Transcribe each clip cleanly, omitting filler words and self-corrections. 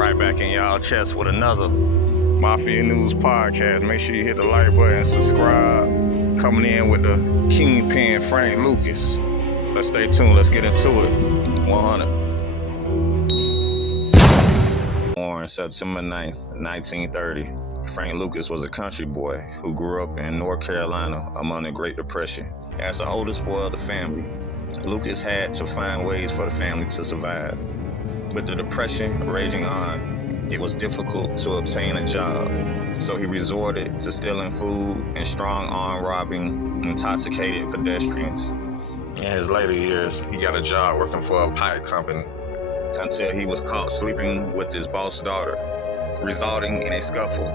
right back in y'all chest with another Mafia News podcast. Make sure you hit the like button and subscribe. Coming in with the kingpin, Franklucas. Let's stay tuned. Let's get into it. 100. Born September 9th, 1930, Franklucas was a country boy who grew up in North Carolina among the Great Depression. As the oldest boy of the family, Lucas had to find ways for the family to survive. With the Depression raging on, it was difficult to obtain a job, so he resorted to stealing food and strong-arm robbing intoxicated pedestrians. In his later years, he got a job working for a pipe company until he was caught sleeping with his boss's daughter, resulting in a scuffle.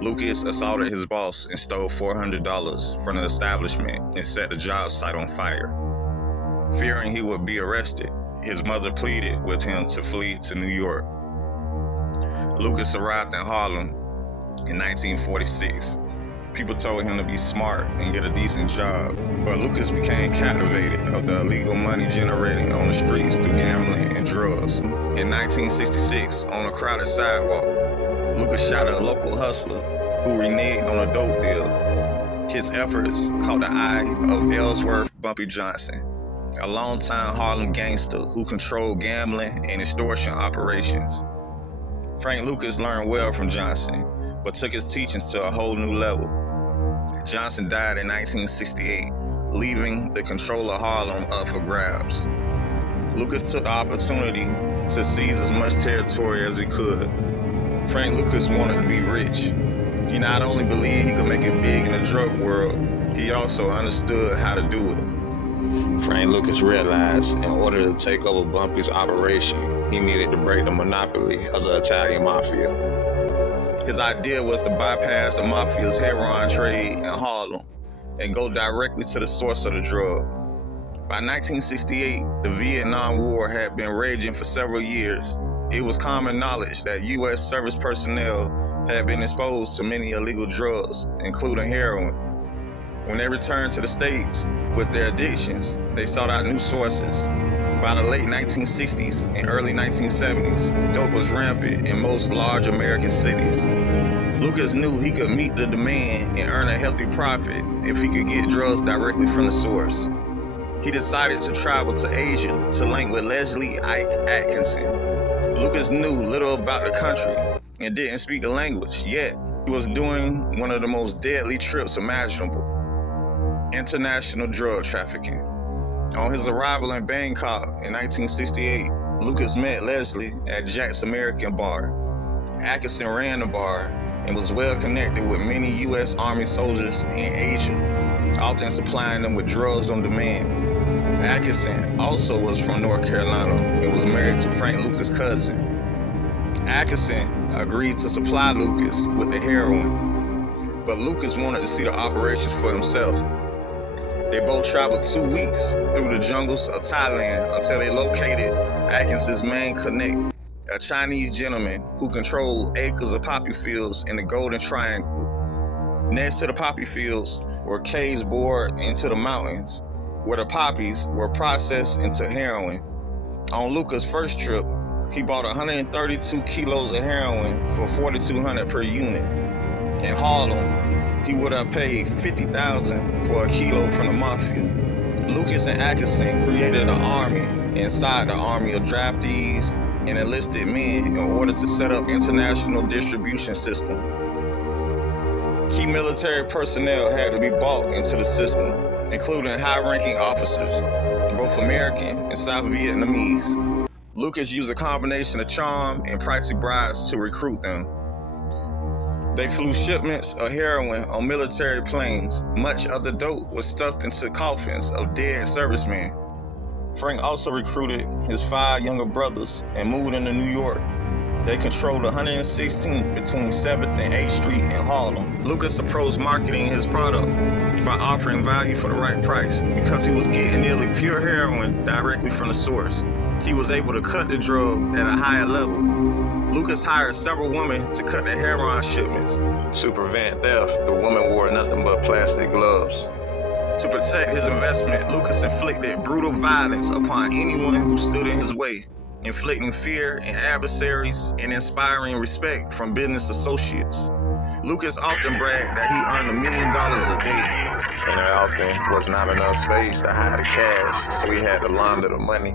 Lucas assaulted his boss and stole $400 from the establishment and set the job site on fire. Fearing he would be arrested, his mother pleaded with him to flee to New York. Lucas arrived in Harlem in 1946. People told him to be smart and get a decent job, but Lucas became captivated of the illegal money generated on the streets through gambling and drugs. In 1966, on a crowded sidewalk, Lucas shot a local hustler who reneged on a dope deal. His efforts caught the eye of Ellsworth Bumpy Johnson, a longtime Harlem gangster who controlled gambling and extortion operations. Franklucas learned well from Johnson, but took his teachings to a whole new level. Johnson died in 1968, leaving the control of Harlem up for grabs. Lucas took the opportunity to seize as much territory as he could. Franklucas wanted to be rich. He not only believed he could make it big in the drug world, he also understood how to do it. Franklucas realized in order to take over Bumpy's operation, he needed to break the monopoly of the Italian mafia. His idea was to bypass the mafia's heroin trade in Harlem and go directly to the source of the drug. By 1968, the Vietnam War had been raging for several years. It was common knowledge that U.S. service personnel had been exposed to many illegal drugs, including heroin. When they returned to the States with their addictions, they sought out new sources. By the late 1960s and early 1970s, dope was rampant in most large American cities. Lucas knew he could meet the demand and earn a healthy profit if he could get drugs directly from the source. He decided to travel to Asia to link with Leslie Ike Atkinson. Lucas knew little about the country and didn't speak the language, yet he was doing one of the most deadly trips imaginable: international drug trafficking. On his arrival in Bangkok in 1968, Lucas met Leslie at Jack's American bar. Atkinson ran the bar and was well connected with many U.S. Army soldiers in Asia, often supplying them with drugs on demand. Atkinson also was from North Carolina and was married to Franklucas' cousin. Atkinson agreed to supply Lucas with the heroin, but Lucas wanted to see the operations for himself. They both traveled 2 weeks through the jungles of Thailand until they located Atkinson's main connect, a Chinese gentleman who controlled acres of poppy fields in the Golden Triangle. Next to the poppy fields were caves bored into the mountains, where the poppies were processed into heroin. On Lucas' first trip, he bought 132 kilos of heroin for $4,200 per unit. In Harlem, he would have paid $50,000 for a kilo from the mafia. Lucas and Atkinson created an army inside the army of draftees and enlisted men in order to set up international distribution system. Key military personnel had to be bought into the system, including high-ranking officers, both American and South Vietnamese. Lucas used a combination of charm and pricey bribes to recruit them. They flew shipments of heroin on military planes. Much of the dope was stuffed into coffins of dead servicemen. Frank also recruited his 5 younger brothers and moved into New York. They controlled 116th between 7th and 8th Street in Harlem. Lucas approached marketing his product by offering value for the right price. Because he was getting nearly pure heroin directly from the source, he was able to cut the drug at a higher level. Lucas hired several women to cut the heroin shipments. To prevent theft, the women wore nothing but plastic gloves. To protect his investment, Lucas inflicted brutal violence upon anyone who stood in his way. inflicting fear in adversaries and inspiring respect from business associates. Lucas often bragged that he earned $1 million a day, and there often was not enough space to hide the cash, so he had to launder the money.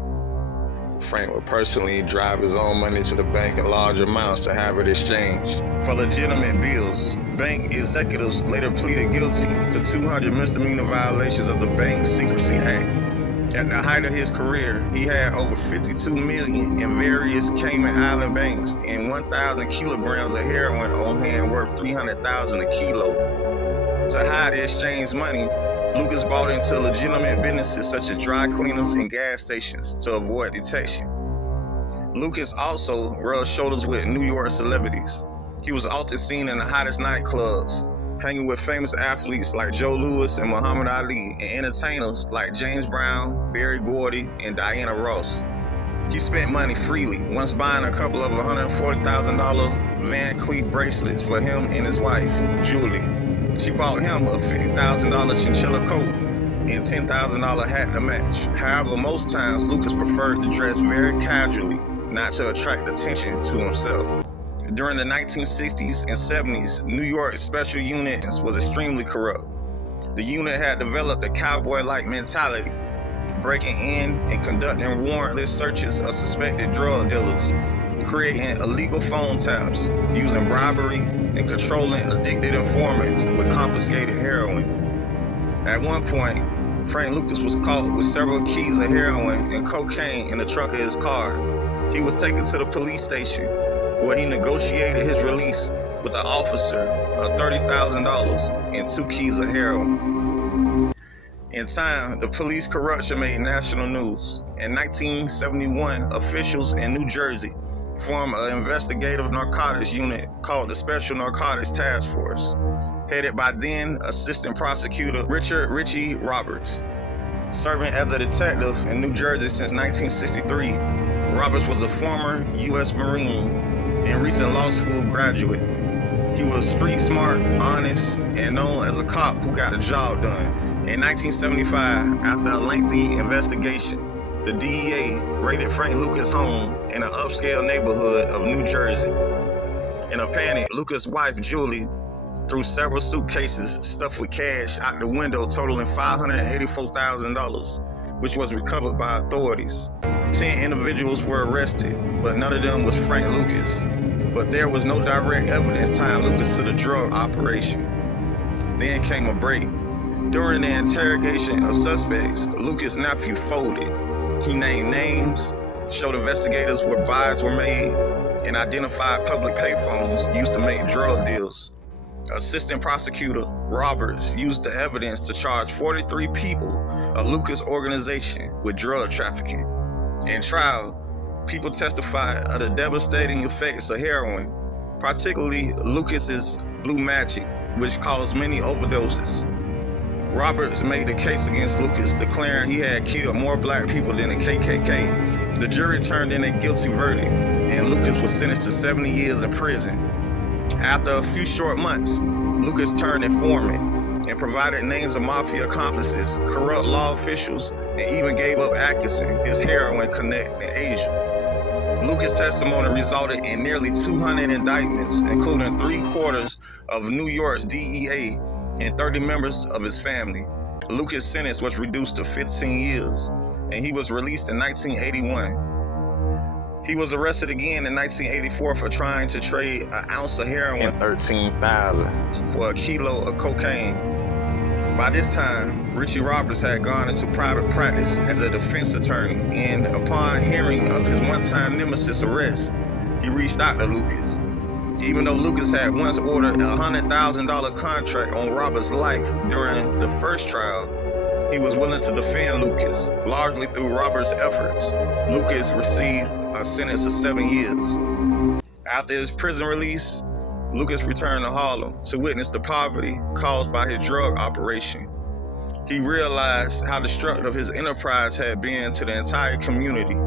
Frank would personally drive his own money to the bank in large amounts to have it exchanged for legitimate bills. Bank executives later pleaded guilty to 200 misdemeanor violations of the Bank Secrecy Act. At the height of his career, he had over $52 million in various Cayman Island banks and 1,000 kilograms of heroin on hand worth $300,000 a kilo. To hide the exchange money, Lucas bought into legitimate businesses such as dry cleaners and gas stations to avoid detection. Lucas also rubbed shoulders with New York celebrities. He was often seen in the hottest nightclubs, hanging with famous athletes like Joe Louis and Muhammad Ali, and entertainers like James Brown, Berry Gordy, and Diana Ross. He spent money freely, once buying a couple of $140,000 Van Cleef bracelets for him and his wife, Julie. She bought him a $50,000 chinchilla coat and $10,000 hat to match. However, most times Lucas preferred to dress very casually, not to attract attention to himself. During the 1960s and 70s, New York Special Unit was extremely corrupt. The unit had developed a cowboy-like mentality, breaking in and conducting warrantless searches of suspected drug dealers, creating illegal phone taps, using bribery, and controlling addicted informants with confiscated heroin. At one point, Frank Lucas was caught with several keys of heroin and cocaine in the trunk of his car. He was taken to the police station, where he negotiated his release with an officer of $30,000 and 2 keys of heroin. In time, the police corruption made national news. In 1971, officials in New Jersey formed an investigative narcotics unit called the Special Narcotics Task Force, headed by then Assistant Prosecutor Richie Roberts. Serving as a detective in New Jersey since 1963, Roberts was a former U.S. Marine and recent law school graduate. He was street smart, honest, and known as a cop who got the job done. In 1975, after a lengthy investigation, the DEA raided Frank Lucas' home in an upscale neighborhood of New Jersey. In a panic, Lucas' wife, Julie, threw several suitcases stuffed with cash out the window totaling $584,000, which was recovered by authorities. 10 individuals were arrested, but none of them was Frank Lucas. But there was no direct evidence tying Lucas to the drug operation. Then came a break. During the interrogation of suspects, Lucas' nephew folded. He named names, showed investigators where buys were made, and identified public payphones used to make drug deals. Assistant Prosecutor Roberts used the evidence to charge 43 people of Lucas' organization with drug trafficking. In trial, people testified of the devastating effects of heroin, particularly Lucas's blue magic, which caused many overdoses. Roberts made the case against Lucas, declaring he had killed more black people than the KKK. The jury turned in a guilty verdict, and Lucas was sentenced to 70 years in prison. After a few short months, Lucas turned informant and provided names of mafia accomplices, corrupt law officials, and even gave up Atkinson, his heroin connect in Asia. Lucas' testimony resulted in nearly 200 indictments, including 3/4 of New York's DEA and 30 members of his family. Lucas' sentence was reduced to 15 years, and he was released in 1981. He was arrested again in 1984 for trying to trade an ounce of heroin, $13,000, for a kilo of cocaine. By this time, Richie Roberts had gone into private practice as a defense attorney, and upon hearing of his one-time nemesis arrest, he reached out to Lucas. Even though Lucas had once ordered a $100,000 contract on Roberts' life during the first trial, he was willing to defend Lucas, largely through Roberts' efforts. Lucas received a sentence of 7 years. After his prison release, Lucas returned to Harlem to witness the poverty caused by his drug operation. He realized how destructive his enterprise had been to the entire community.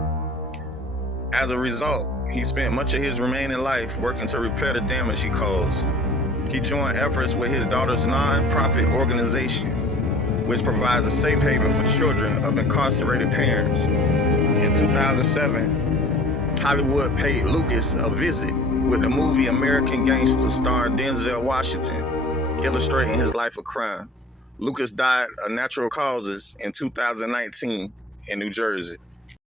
As a result, he spent much of his remaining life working to repair the damage he caused. He joined efforts with his daughter's non-profit organization, which provides a safe haven for children of incarcerated parents. In 2007, Hollywood paid Lucas a visit with the movie Americangangster starring Denzel Washington, illustrating his life of crime. Lucas died of natural causes in 2019 in New Jersey.